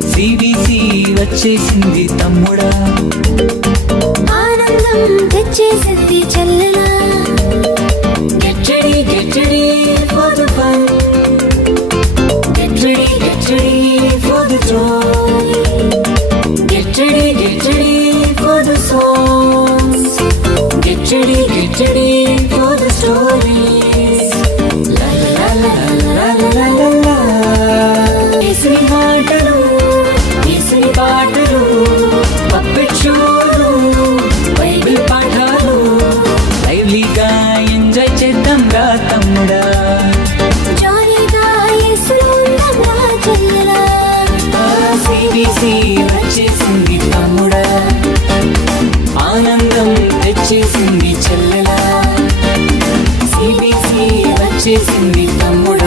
CBC వచ్చేసింది తమ్ముడా. ఆనందం తెచ్చేసింది చెల్లెలా. గెచ్చడి గెచ్చడి ఫర్ ద ఫన్ గెచ్చడి గెచ్చడి ఫర్ ద షోలు బైబిల్ పాఠాలు ఎంజాయ్ చేద్దాం రా ఆనందం చెల్లెలా. సిబిసి వచ్చేసింది తమ్ముడు.